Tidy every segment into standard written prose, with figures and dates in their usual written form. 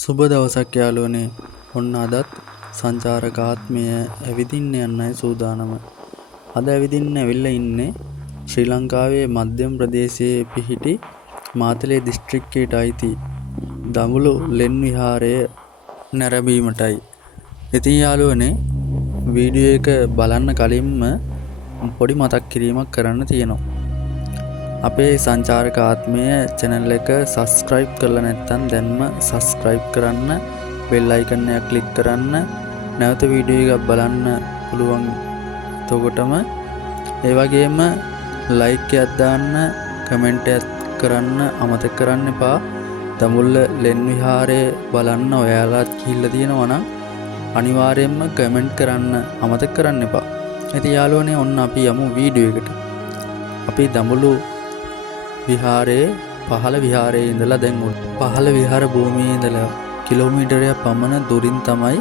සුබ දවසක් යාළුවනේ. ඔන්න අදත් සංචාරක ආත්මය ඇවිදින්න යන්නයි සූදානම. අද ඇවිදින්න ඇවිල්ලා ඉන්නේ ශ්‍රී ලංකාවේ මධ්‍යම ප්‍රදේශයේ පිහිටි මාතලේ දිස්ත්‍රික්කයට අයිති දඹුලු ලෙන් විහාරය නැරඹීමටයි. ඉතින් යාළුවනේ වීඩියෝ එක බලන්න කලින්ම පොඩි මතක් කිරීමක් කරන්න තියෙනවා. අපේ සංචාරක ආත්මය channel එක subscribe කරලා නැත්නම් දැන්ම subscribe කරන්න, bell icon එක click කරන්න, නැවත වීඩියෝ එකක් බලන්න පුළුවන්. එතකොටම ඒ වගේම like එකක් දාන්න, comment එකක් කරන්න අමතක කරන්න එපා. දඹුල්ල ලෙන් විහාරය බලන්න ඔයාලාත් ගිහිල්ලා තියෙනවා නම් අනිවාර්යයෙන්ම comment කරන්න අමතක කරන්න එපා. ඉතින් යාළුවනේ ඔන්න අපි යමු වීඩියෝ එකට. අපි දඹුලු විහාරයේ පහළ විහාරයේ ඉඳලා දැන් පහළ විහාර භූමියේ ඉඳලා කිලෝමීටරයක් පමණ දුරින් තමයි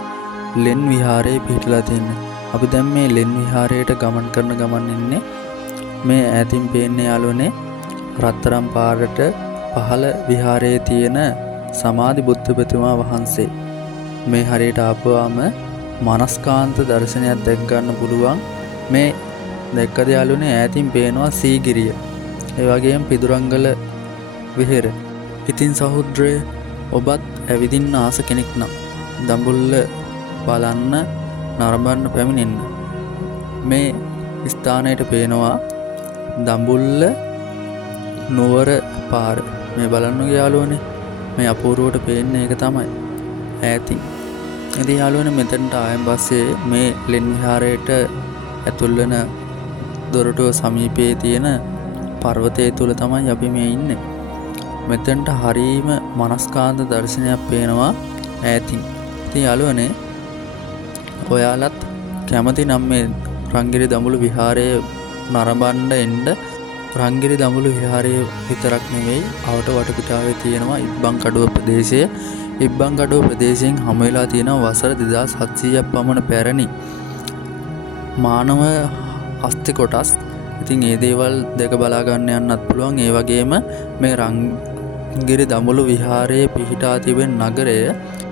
ලෙන් විහාරයේ පිහිටලා තියෙන්නේ. අපි දැන් මේ ලෙන් විහාරයට ගමන් කරන ගමන් ඉන්නේ මේ ඈතින් පේන්නේ යාළුවනේ රත්තරන් පාරට පහළ විහාරයේ තියෙන සමාධි බුද්ධ ප්‍රතිමා වහන්සේ. මේ හරියට ආපුවාම මනස්කාන්ත දර්ශනයක් දැක් ගන්න පුළුවන්. මේ දැක්කද යාළුවනේ ඈතින් පේනවා සීගිරිය. ඒ වගේම පිදුරංගල විහෙර. ඉතින් සහෝදරය ඔබත් ඇවිදින්න ආස කෙනෙක් නම් දඹුල්ල බලන්න නරඹන්න පැමිණෙන්න. මේ ස්ථානයට පේනවා දඹුල්ල නුවර පාර. මේ බලන්න යාළුවනේ මේ අපූර්වවට පේන්නේ ඒක තමයි ඈතින්. ඉතින් යාළුවනේ මෙතනට ආයන් පස්සේ මේ ලෙන් විහාරයට ඇතුල් වෙන දොරටුව සමීපයේ තියෙන පර්වතයේ තුල තමයි අපි මේ ඉන්නේ. මෙතනට හරීම මනස්කාන්ත දර්ශනයක් පේනවා ඈතින්. ඉතින් යාළුවනේ ඔයාලත් කැමති නම් මේ රංගිරි දඹුලු විහාරයේ නරඹන්න එන්න. රංගිරි දඹුලු විහාරයේ විතරක් නෙවෙයි අවට වටපිටාවේ තියෙනවා ඉබ්බන්කඩුව ප්‍රදේශය. ඉබ්බන්කඩුව ප්‍රදේශයෙන් හමු වෙලා තියෙනවා වසර 2700ක් පමණ පැරණි මානව අස්ථි කොටස්. ඉතින් ඒ දේවල් දෙක බලා ගන්න යන්නත් පුළුවන්. ඒ වගේම මේ රංගිරි දඹුලු විහාරයේ පිහිටා තිබෙන නගරය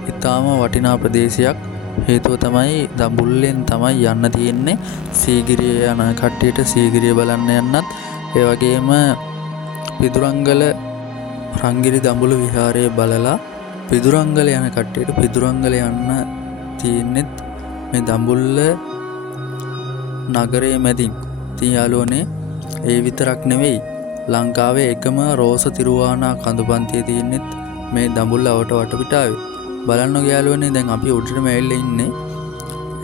ඊටාම වටිනා ප්‍රදේශයක්. හේතුව තමයි දඹුල්ලෙන් තමයි යන්න තියෙන්නේ. සීගිරිය යන කට්ටියට සීගිරිය බලන්න යන්නත්, ඒ වගේම පිදුරංගල රංගිරි දඹුලු විහාරය බලලා පිදුරංගල යන කට්ටියට පිදුරංගල යන්න තියෙන්නේ මේ දඹුල්ල නගරයේ මැදින්. ඉතින් යාළුවනේ ඒ විතරක් නෙවෙයි ලංකාවේ එකම රෝස තිරුවානා කඳුපන්තිය තියෙන්නේ මේ දඹුල්ල අවට වටපිටාවේ. බලන්න යාළුවනේ දැන් අපි උඩටම ඇවිල්ලා ඉන්නේ.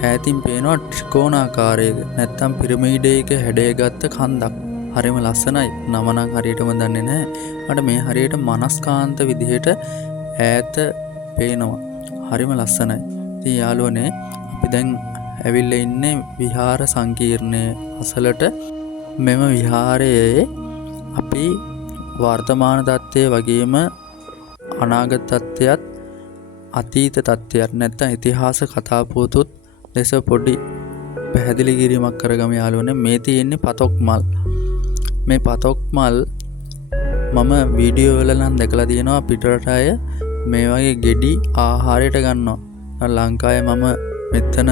ඈතින් පේනවා ත්‍රිකෝණාකාරයක නැත්තම් පිරමීඩයක හැඩයගත්ත කන්දක්. හරිම ලස්සනයි. නම නම් හරියටම දන්නේ නැහැ. මට මේ හරියට මනස්කාන්ත විදිහට ඈත පේනවා. හරිම ලස්සනයි. ඉතින් යාළුවනේ අපි දැන් ඇවිල්ලා ඉන්නේ විහාර සංකීර්ණයේ අසලට. මෙම විහාරයේ අපි වර්තමාන තත්ත්වය වගේම අනාගත තත්ත්වයත් අතීත තත්ත්වයක් නැත්නම් ඉතිහාස කතා පුවතුත් ලෙස පොඩි පැහැදිලි කිරීමක් කරගමු යාළුවනේ. මේ තියෙන්නේ පතොක් මල්. මේ පතොක් මල් මම වීඩියෝ වල නම් දැකලා තියෙනවා පිටරට අය මේ වගේ ගෙඩි ආහාරයට ගන්නවා. ලංකාවේ මම මෙතන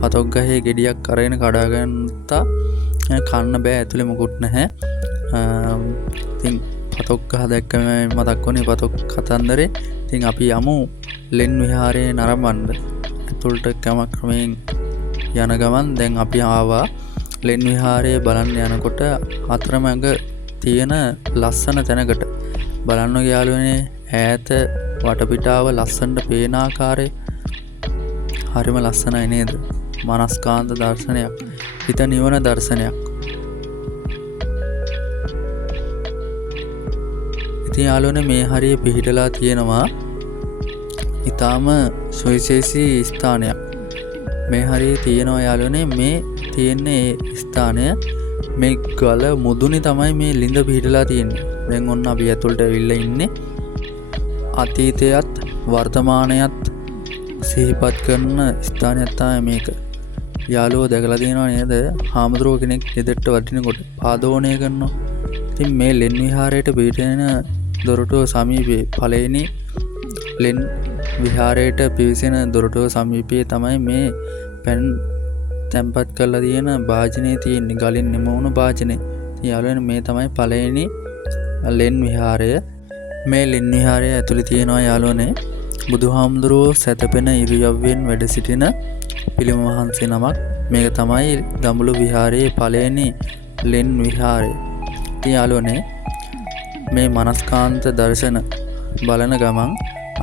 පතොක් ගහේ ගෙඩියක් අරගෙන කඩා ගන්නවා. කන්න බෑ, ඇතුලේ මොකුත් නැහැ. ඉතින් පතොක් ගහ දැක්කම මතක් වුණේ පතොක් කතන්දරේ. ඉතින් අපි යමු ලෙන් විහාරයේ නරඹන්න. ඇතුළට ක්‍රමයෙන් යන ගමන් දැන් අපි ආවා ලෙන් විහාරයේ බලන්න යනකොට අතරමඟ තියෙන ලස්සන තැනකට. බලන්න යාළුවනේ ඈත වටපිටාව ලස්සනට පේන ආකාරය හරිම ලස්සනයි නේද? මනස්කාන්ත දර්ශනයක්, හිත නිවන දර්ශනයක්. ඉතින් යාළුවනේ මේ හරිය පිහිටලා තියෙනවා ඊටාම සුවිශේෂී ස්ථානයක්. මේ හරිය තියෙනවා යාළුවනේ මේ තියෙන්නේ ස්ථානය මේ ගල මුදුනේ තමයි මේ ළිඳ පිහිටලා තියෙන්නේ. දැන් ඔන්න අපි ඇතුළට ඇවිල්ලා ඉන්නේ. අතීතයත් වර්තමානයත් සිහිපත් කරන ස්ථානයක් තමයි මේක. යාළුවෝ දැකලා තියෙනවා නේද? හාමුදුරුවෝ කෙනෙක් ගෙදරට වඩිනකොට පාදෝණය කරනවා. ඉතින් මේ ලෙන් විහාරයට පිටින දොරටුව සමීපයේ පළවෙනි ලෙන් විහාරයට පිවිසෙන දොරටුව සමීපයේ තමයි මේ පැන් තැන්පත් කරලා තියෙන භාජනය තියෙන්නේ. ගලින් නිමවුණු භාජනය. ඉතින් යාළුවනේ මේ තමයි පළවෙනි ලෙන් විහාරය. මේ ලෙන් විහාරය ඇතුලේ තියෙනවා යාළුවනේ බුදුහාමුදුරුවෝ සැතපෙන ඉරියව්වෙන් වැඩ සිටින පිළිම වහන්සේ නමක්. මේක තමයි දඹුලු විහාරයේ පළවෙනි ලෙන් විහාරය. ඉතින් යාළුවනේ මේ මනස්කාන්ත දර්ශන බලන ගමන්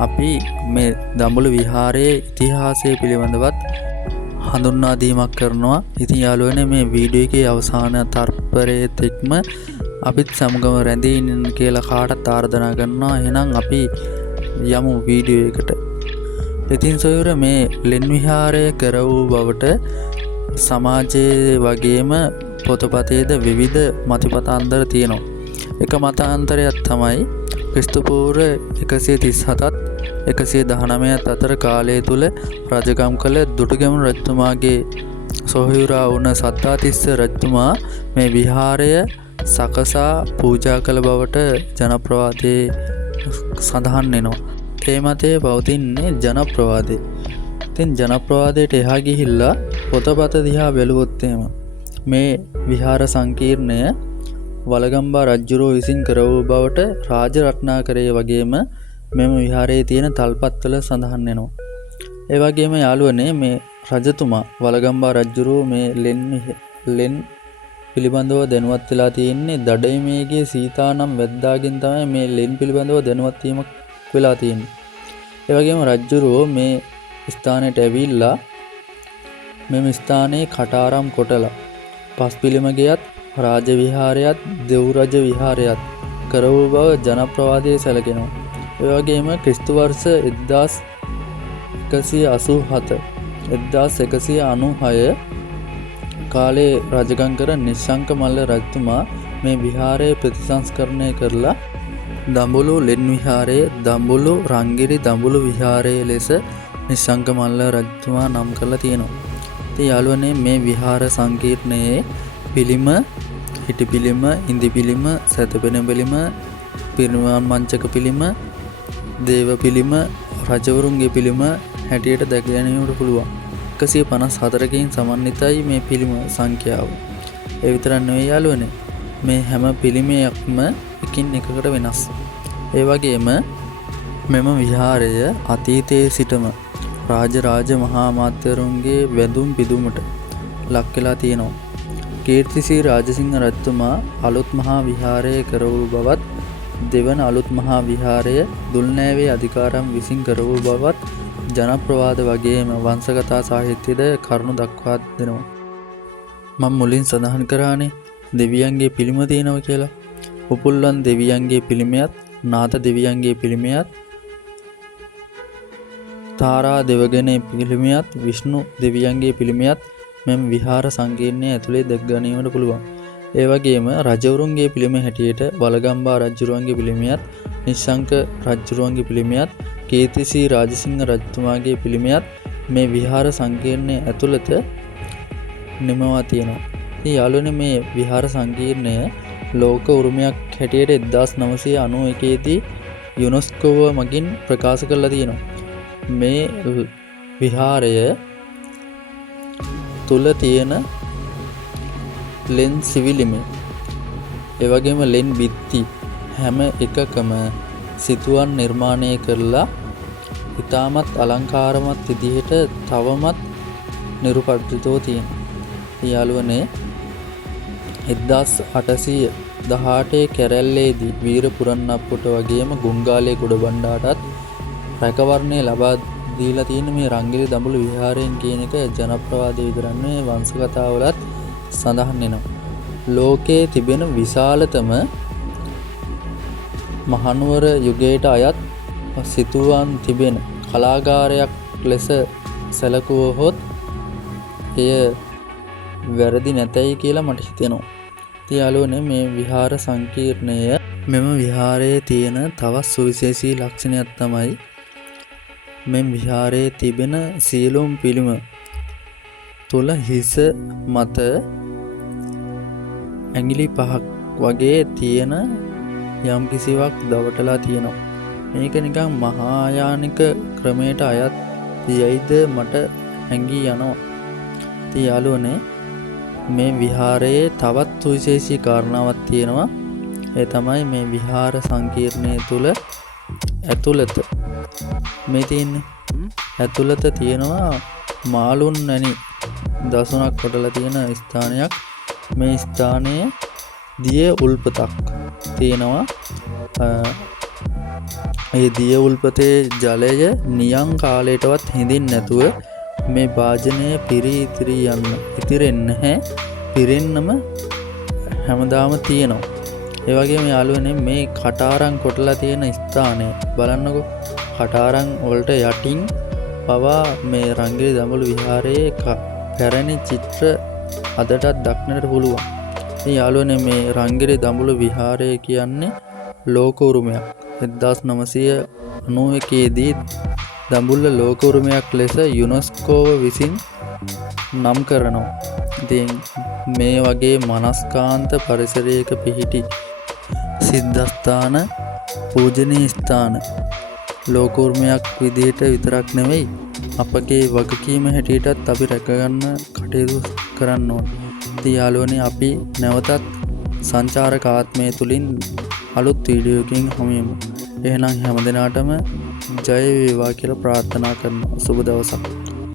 අපි මේ දඹුලු විහාරයේ ඉතිහාසය පිළිබඳවත් හඳුන්වා දීමක් කරනවා. ඉතින් යාළුවනේ මේ වීඩියෝ එකේ අවසාන තර්පරයේ තෙක්ම අපිත් සමගම රැඳී ඉන්න කියලා කාටත් ආරාධනා කරනවා. එහෙනම් අපි යමු වීඩියෝ එකට. ඉතින් සොයුර මේ ලෙන් විහාරය කර වූ බවට සමාජයේ වගේම පොතපතේද විවිධ මතපතාන්තර තියෙනවා. එක මතාන්තරයක් තමයි ක්‍රිස්තු පූර්ව 137ත් 119ත් අතර කාලය තුල රජකම් කළ දුටුගැමුණු රජතුමාගේ සොහොයුරා වුණ සද්ධාතිස්ස රජතුමා මේ විහාරය සකසා පූජා කළ බවට ජනප්‍රවාදයේ සඳහන් වෙනවා. ඒ මතයේ පවතින්නේ ජනප්‍රවාදේ. ඉතින් ජනප්‍රවාදයට එහා ගිහිල්ලා පොතපත දිහා බැලුවොත් මේ විහාර සංකීර්ණය වලගම්බා රජුරෝ විසින් කර වූ බවට රාජ රත්නාකරයේ වගේම මෙම විහාරයේ තියෙන තල්පත්වල සඳහන් වෙනවා. ඒ වගේම යාළුවනේ මේ රජතුමා වලගම්බා රජුරෝ මේ ලෙන් පිළිබඳව දැනුවත් වෙලා තියෙන්නේ දඩයමේගේ සීතා නම් වැද්දාගෙන් තමයි මේ ලෙන් පිළිබඳව දැනුවත් වීමක් වෙලා තියෙන්නේ. ඒ වගේම රජුරෝ මේ ස්ථානයට ඇවිල්ලා මෙම ස්ථානයේ කටාරම් කොටලා පස් පිළිම ගෙයත් රාජ විහාරයත් දෙව් රජ විහාරයත් කර වූ බව ජනප්‍රවාදයේ සැලකෙනවා. ඒ වගේම ක්‍රිස්තු වර්ෂ 1187 1196 කාලේ රජකම් කර නිශ්ශංක මල්ල රජතුමා මේ විහාරය ප්‍රතිසංස්කරණය කරලා දඹුලු ලෙන් විහාරය දඹුලු රංගිරි දඹුලු විහාරය ලෙස නිශ්ශංක මල්ල රජතුමා නම් කරලා තියෙනවා. ඉතින් යාළුවනේ මේ විහාර සංකීර්ණයේ පිළිම, හිටි පිළිම, ඉඳි පිළිම, සැතපෙන පිළිම, පිරිනිවන් මංචක පිළිම, දේව පිළිම, රජවරුන්ගේ පිළිම හැටියට දැක ගැනීමට පුළුවන්. 154කින් සමන්විතයි මේ පිළිම සංඛ්‍යාව. ඒ විතරක් නෙවෙයි යාළුවනේ. මේ හැම පිළිමයක්ම එකින් එකකට වෙනස්. ඒ වගේම මෙම විහාරය අතීතයේ සිටම රාජ මහා මාත්‍යවරුන්ගේ වැඳුම් පිදුමට ලක් වෙලා තියෙනවා. කීර්තිසී රාජසිංහ රජතුමා අලුත් මහා විහාරය කර වූ බවත් දෙවන අලුත් මහා විහාරය දුල්නෑවේ අධිකාරම් විසින් කර වූ බවත් ජනප්‍රවාද වගේම වංශකථා සාහිත්‍යද කරුණු දක්වා දෙනවා. මම මුලින් සඳහන් කරානේ දෙවියන්ගේ පිළිම තියෙනවා කියලා. උපුල්වන් දෙවියන්ගේ පිළිමයත්, නාත දෙවියන්ගේ පිළිමයත්, තාරා දෙවගණේ පිළිමයත්, විෂ්ණු දෙවියන්ගේ පිළිමයත් මෙම විහාර සංකීර්ණය ඇතුලේ දැක ගැනීමට පුළුවන්. ඒ වගේම රජවරුන්ගේ පිළිම හැටියට වලගම්බා රජුරුවන්ගේ පිළිමයත්, නිශ්ශංක රජුරුවන්ගේ පිළිමයත්, කීර්තිසී රාජසිංහ රජතුමාගේ පිළිමයත් මේ විහාර සංකීර්ණය ඇතුළත නිමවා තියෙනවා. ඉතින් යාළුවනේ මේ විහාර සංකීර්ණය ලෝක උරුමයක් හැටියට 1991 දී යුනෙස්කෝව මගින් ප්‍රකාශ කරලා තියෙනවා. මේ විහාරය තුල තියෙන ලෙන් සිවිලිමේ ඒ වගේම ලෙන් බිත්ති හැම එකකම සිතුවම් නිර්මාණය කරලා ඉතාමත් අලංකාරමත් විදිහට තවමත් නිරුපද්‍රිතව තියෙනවා. යාළුවනේ 1818 කැරැල්ලේදී වීර පුරන්නප්පුට වගේම ගුංගාලේ කුඩබණ්ඩාටත් රැකවරණය ලබා දීලා තියෙන මේ රංගිරි දඹුලු විහාරයෙන් කියන එක ජනප්‍රවාදයේ විතරක් නෙවෙයි වංශ කතාවලත් සඳහන් වෙනවා. ලෝකයේ තිබෙන විශාලතම මහනුවර යුගයට අයත් සිතුවම් තිබෙන කලාගාරයක් ලෙස සැලකුවහොත් එය වැරදි නැතයි කියලා මට හිතෙනවා. ඉතින් යාළුවනේ මේ විහාර සංකීර්ණය මෙම විහාරයේ තියෙන තවත් සුවිශේෂී ලක්ෂණයක් තමයි මෙම විහාරයේ තිබෙන සියලුම පිළිම තුල හිස මත ඇඟිලි 5ක් වගේ තියෙන යම් කිසිවක් දවටලා තියෙනවා. මේක නිකන් මහායානික ක්‍රමයට අයත් යයිද මට හැඟී යනවා. ඉතින් යාළුවනේ මේ විහාරයේ තවත් සුවිශේෂී කාරණාවක් තියෙනවා. ඒ තමයි මේ විහාර සංකීර්ණය තුල ඇතුළත මේ තියෙන්නේ. ඇතුළත තියෙනවා මාළුන් නැනි දසුණක් කොටලා තියෙන ස්ථානයක්. මේ ස්ථානයේ දිය උල්පතක් තියෙනවා. ඒ දිය උල්පතේ ජලය නියං කාලයටවත් හිඳින්න නැතුව මේ වාජනය ඉතිරෙන්නේ නැහැ. පිරෙන්නම හැමදාම තියෙනවා. ඒ වගේම යාළුවනේ මේ කටාරම් කොටලා තියෙන ස්ථානය බලන්නකෝ. කටාරම් වලට යටින් පවා මේ රංගිරි දඹුලු විහාරයේ පැරණි චිත්‍ර අදටත් දක්නට පුළුවන්. ඉතින් යාළුවනේ මේ රංගිරි දඹුලු විහාරය කියන්නේ ලෝක උරුමයක්. 1991 දී දඹුල්ල ලෝක උරුමයක් ලෙස යුනෙස්කෝව විසින් නම් කරනවා. ඉතින් මේ වගේ මනස්කාන්ත පරිසරයක පිහිටි සිද්ධාස්ථාන පූජනීය ස්ථාන ලෝක උරුමයක් විදිහට විතරක් නෙවෙයි අපගේ වගකීම හැටියටත් අපි රැකගන්න කටයුතු කරන්න ඕන. ඉතින් යාළුවනේ අපි නැවතත් සංචාරක ආත්මය තුලින් අලුත් වීඩියෝකින් හමුවෙමු. එහෙනම් හැමදිනාටම ජය වේවා කියලා ප්‍රාර්ථනා කරනවා. සුබ දවසක්.